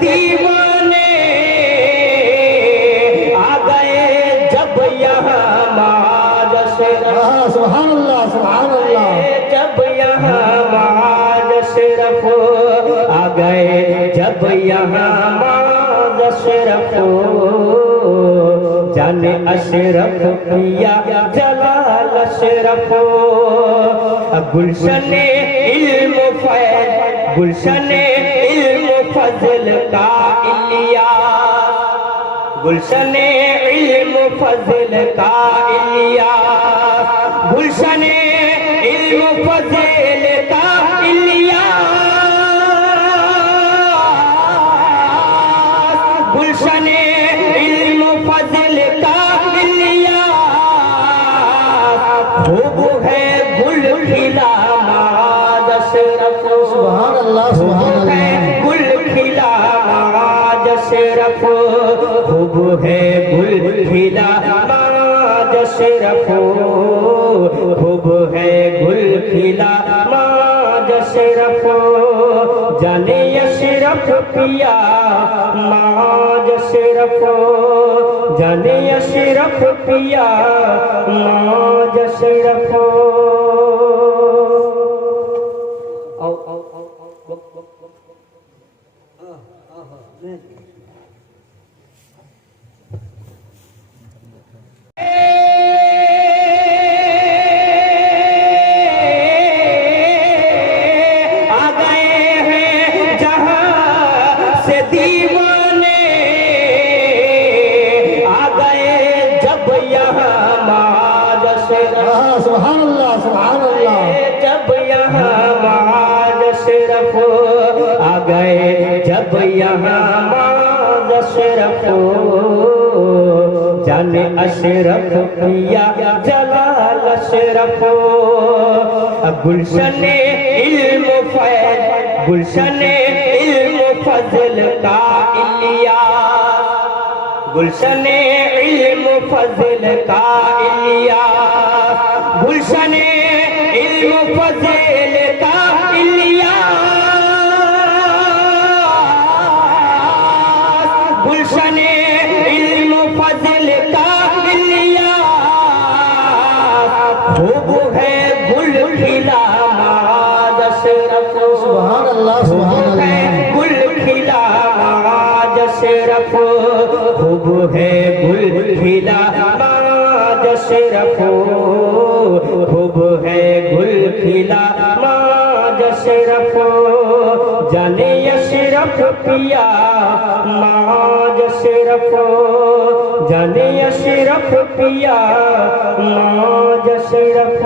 दीवाने आ गए जब यहाँ माज सिरफ। सुभान अल्लाह सुभान अल्लाह। जब यहाँ माज सिरफ आ गए, जब यहाँ माज सिरफ जाने अशरफ पिया जलाल अशरफ। गुलशन इल्म फैज़, गुलशन इल्म फज़ल का इलियास, गुलशन इल्म फज़ल का इलियास, गुलशन इल्म फज़ल का इलियास, गुलशन इल्म फज़ल का इलियास। खूब है गुल खिला माज सिरफ। सुभान अल्लाह सुभान अल्लाह। गुल खिला माज सिरफ, खूब है गुल खिला माज सिरफ, खूब है गुल खिला माज सिरफ। जाने अशरफ पिया माज सिरफ, जाने अशरफ पिया माज सिरफ। आ गए हैं जहां से दीवाने, आ गए जब यहाँ माज सिरफ। सुभान अल्लाह सुभान अल्लाह। जब यहाँ माज सिरफ आ गए, जब यहाँ माज सिरफ जाने अशरफ पिया जलाल अशरफ। गुलशन इल्म फैज़, गुलशन इल्म फज़ल का इलियास, गुलशन इल्म फज़ल का इलियास, गुलशन इल्म फज़ल का इलियास, गुलशन इल्म फज़ल का इलियास। खूब है गुल खिला माज सिरफ। सुभान अल्लाह सुभान अल्लाह। गुल खिला माज सिरफ, खूब है गुल खिला माज सिरफ, खूब है गुल खिला माज सिरफ। जाने अशरफ पिया माज सिरफ, जाने अशरफ पिया माज सिरफ।